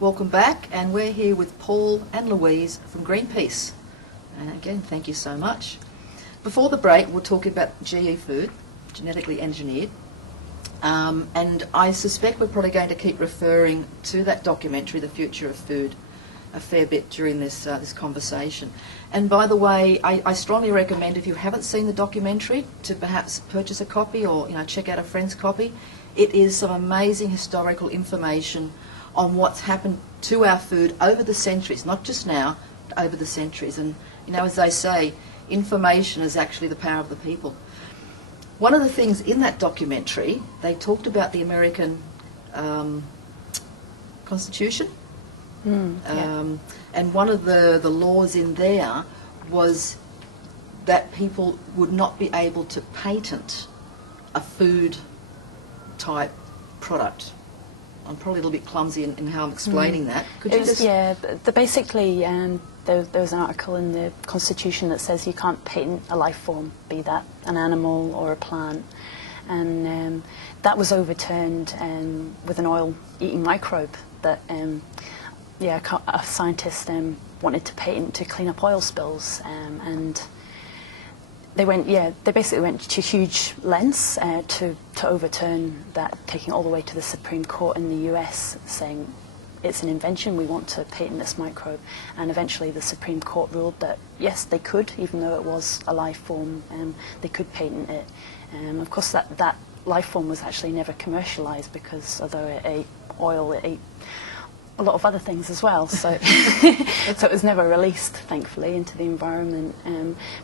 Welcome back, and we're here with Paul and Louise from Greenpeace. And again, thank you so much. Before the break, we'll talk about GE food, genetically engineered. And I suspect we're probably going to keep referring to that documentary, The Future of Food, a fair bit during this conversation. And by the way, I strongly recommend, if you haven't seen the documentary, to perhaps purchase a copy or check out a friend's copy. It is some amazing historical information on what's happened to our food over the centuries, not just now, but over the centuries. And as they say, information is actually the power of the people. One of the things in that documentary, they talked about the American Constitution. And one of the laws in there was that people would not be able to patent a food type product. I'm probably a little bit clumsy in how I'm explaining that. Could you just... Yeah, basically there was an article in the Constitution that says you can't patent a life form, be that an animal or a plant. And that was overturned with an oil-eating microbe that a scientist wanted to patent to clean up oil spills, and they basically went to huge lengths to overturn that, taking it all the way to the Supreme Court in the US, saying it's an invention, we want to patent this microbe. And eventually the Supreme Court ruled that yes, they could, even though it was a life form, they could patent it. Of course that life form was actually never commercialized, because although it ate oil, it ate a lot of other things as well, so so it was never released, thankfully, into the environment.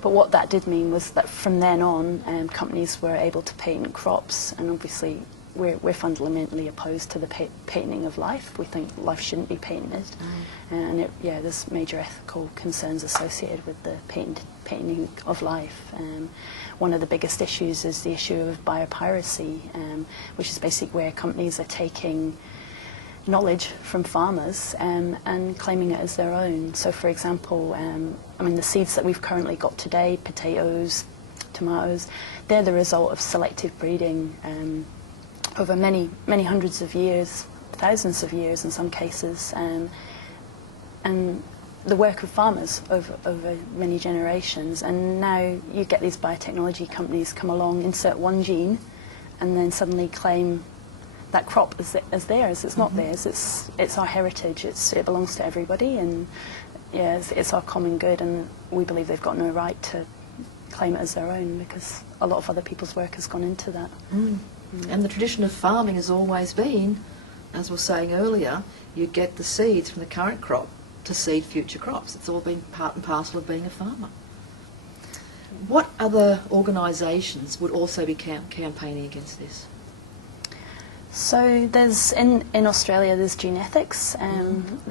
But what that did mean was that from then on, companies were able to patent crops, and obviously we're fundamentally opposed to the patenting of life. We think life shouldn't be patented, and there's major ethical concerns associated with the patenting of life. One of the biggest issues is the issue of biopiracy, which is basically where companies are taking knowledge from farmers and claiming it as their own. So for example, the seeds that we've currently got today, potatoes, tomatoes, they're the result of selective breeding over many hundreds of years, thousands of years in some cases, and the work of farmers over many generations. And now you get these biotechnology companies come along, insert one gene, and then suddenly claim that crop as theirs. It's not theirs. It's our heritage. It belongs to everybody, and it's our common good. And we believe they've got no right to claim it as their own, because a lot of other people's work has gone into that. And the tradition of farming has always been, as we were saying earlier, you get the seeds from the current crop to seed future crops. It's all been part and parcel of being a farmer. What other organisations would also be campaigning against this? So there's in Australia there's Genethics,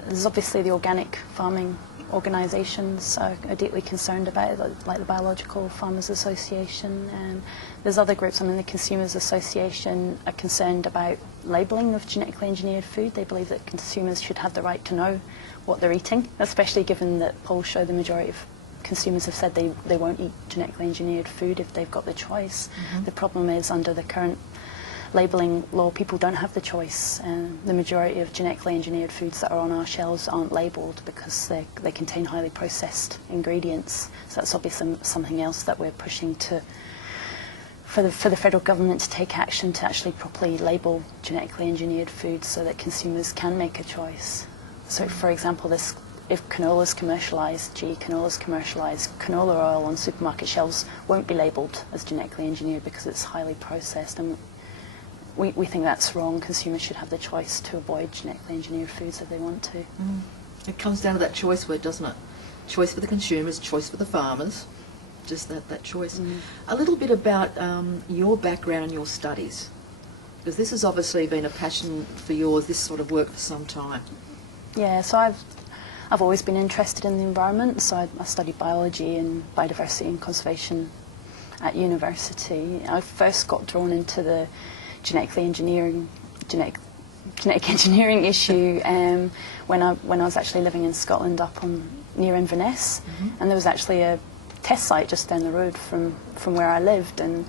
there's obviously the organic farming organisations are deeply concerned about it, like the Biological Farmers Association. There's other groups. The Consumers Association are concerned about labelling of genetically engineered food. They believe that consumers should have the right to know what they're eating, especially given that polls show the majority of consumers have said they won't eat genetically engineered food if they've got the choice. The problem is, under the current labelling law, people don't have the choice. The majority of genetically engineered foods that are on our shelves aren't labelled because they contain highly processed ingredients. So that's obviously something else that we're pushing for the federal government to take action to actually properly label genetically engineered foods so that consumers can make a choice. So for example, if canola is commercialised, GE canola is commercialised, canola oil on supermarket shelves won't be labelled as genetically engineered because it's highly processed. And we think that's wrong. Consumers should have the choice to avoid genetically engineered foods if they want to. It comes down to that choice word, doesn't it? Choice for the consumers, choice for the farmers, just that choice. A little bit about your background and your studies, because this has obviously been a passion for yours, this sort of work, for some time. Yeah, so I've always been interested in the environment, so I studied biology and biodiversity and conservation at university. I first got drawn into the genetic engineering issue when I was actually living in Scotland up near Inverness, and there was actually a test site just down the road from where I lived, and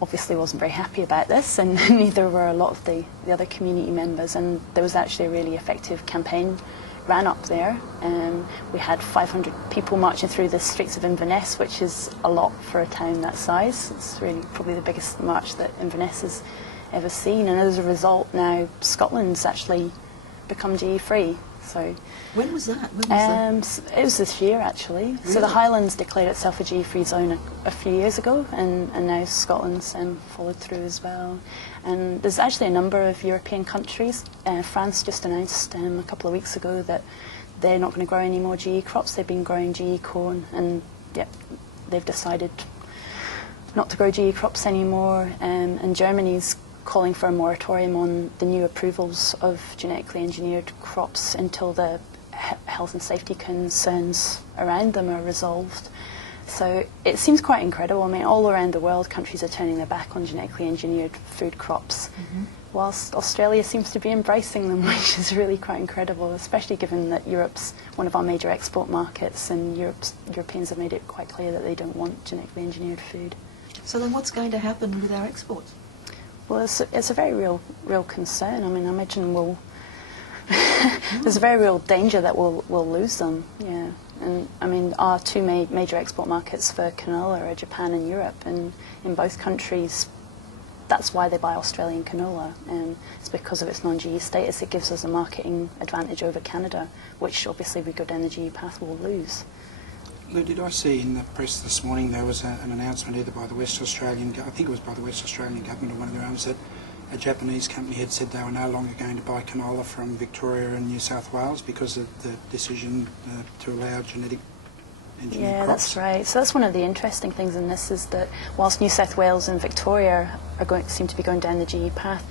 obviously wasn't very happy about this, and neither were a lot of the other community members. And there was actually a really effective campaign ran up there. We had 500 people marching through the streets of Inverness, which is a lot for a town that size. It's really probably the biggest march that Inverness has ever seen. And as a result, now Scotland's actually become GE free. So when was that? It was this year, actually. Really? So the Highlands declared itself a GE-free zone a few years ago, and now Scotland's followed through as well. And there's actually a number of European countries. France just announced a couple of weeks ago that they're not going to grow any more GE crops. They've been growing GE corn, and they've decided not to grow GE crops anymore. And Germany's calling for a moratorium on the new approvals of genetically engineered crops until the health and safety concerns around them are resolved. So it seems quite incredible. I mean, all around the world, countries are turning their back on genetically engineered food crops, whilst Australia seems to be embracing them, which is really quite incredible, especially given that Europe's one of our major export markets, and Europeans have made it quite clear that they don't want genetically engineered food. So then what's going to happen with our exports? Well, it's a very real concern. I mean, I imagine there's a very real danger that we'll lose them. Yeah, and I mean, our two major export markets for canola are Japan and Europe, and in both countries, that's why they buy Australian canola, and it's because of its non-GE status. It gives us a marketing advantage over Canada, which obviously if we go down the GE path, we'll lose. Lou, did I see in the press this morning there was an announcement either by the West Australian, I think it was by the West Australian government or one of their own, that a Japanese company had said they were no longer going to buy canola from Victoria and New South Wales because of the decision to allow genetic engineered crops? Yeah, that's right. So that's one of the interesting things in this, is that whilst New South Wales and Victoria seem to be going down the GE path,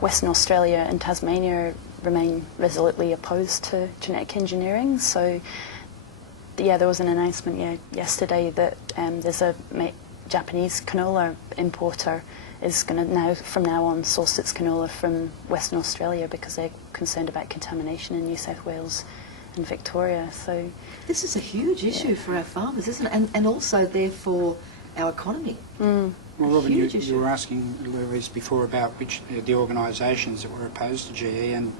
Western Australia and Tasmania remain resolutely opposed to genetic engineering. So yeah, there was an announcement yesterday that there's a Japanese canola importer is going to from now on source its canola from Western Australia because they're concerned about contamination in New South Wales and Victoria. So this is a huge issue for our farmers, isn't it? And also therefore our economy. Well, Robyn, you were issue. asking Louise before about which the organisations that were opposed to GE, and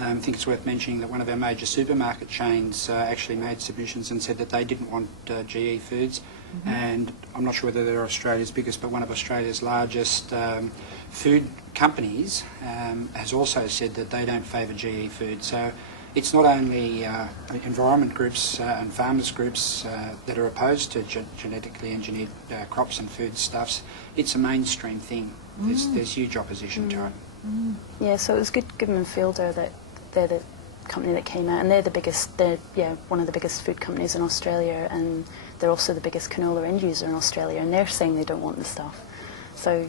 I think it's worth mentioning that one of our major supermarket chains actually made submissions and said that they didn't want GE foods. And I'm not sure whether they're Australia's biggest, but one of Australia's largest food companies has also said that they don't favour GE food. So it's not only environment groups and farmers groups that are opposed to genetically engineered crops and foodstuffs. It's a mainstream thing. There's huge opposition to it. Yeah, so it was Goodman Fielder that they're the company that came out, and they're one of the biggest food companies in Australia, and they're also the biggest canola end user in Australia, and they're saying they don't want the stuff. So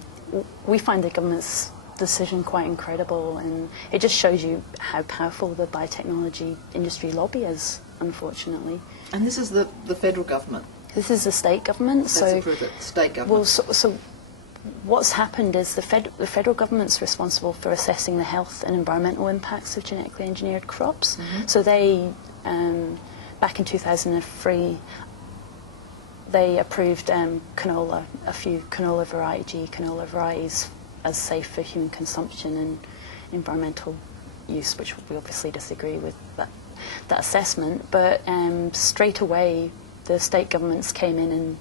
we find the government's decision quite incredible, and it just shows you how powerful the biotechnology industry lobby is, unfortunately. And this is the federal government? This is the state government. That's so approved it, state government. Well, so what's happened is the federal government's responsible for assessing the health and environmental impacts of genetically engineered crops. So they, back in 2003, they approved canola, a few GE canola varieties as safe for human consumption and environmental use, which we obviously disagree with that assessment. But straight away, the state governments came in and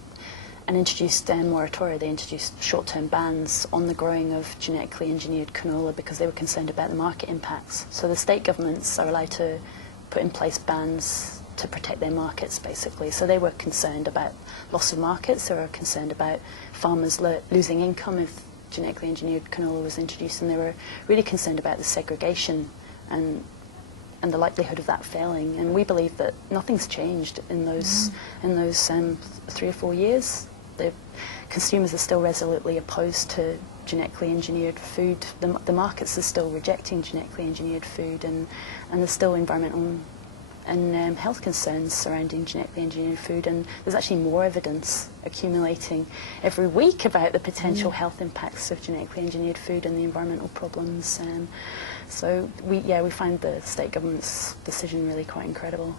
introduced moratoria. They introduced short-term bans on the growing of genetically engineered canola because they were concerned about the market impacts. So the state governments are allowed to put in place bans to protect their markets, basically. So they were concerned about loss of markets. They were concerned about farmers losing income if genetically engineered canola was introduced, and they were really concerned about the segregation and the likelihood of that failing. And we believe that nothing's changed in those 3 or 4 years. The consumers are still resolutely opposed to genetically engineered food. The markets are still rejecting genetically engineered food, and there's still environmental and health concerns surrounding genetically engineered food, and there's actually more evidence accumulating every week about the potential health impacts of genetically engineered food and the environmental problems. So we find the state government's decision really quite incredible.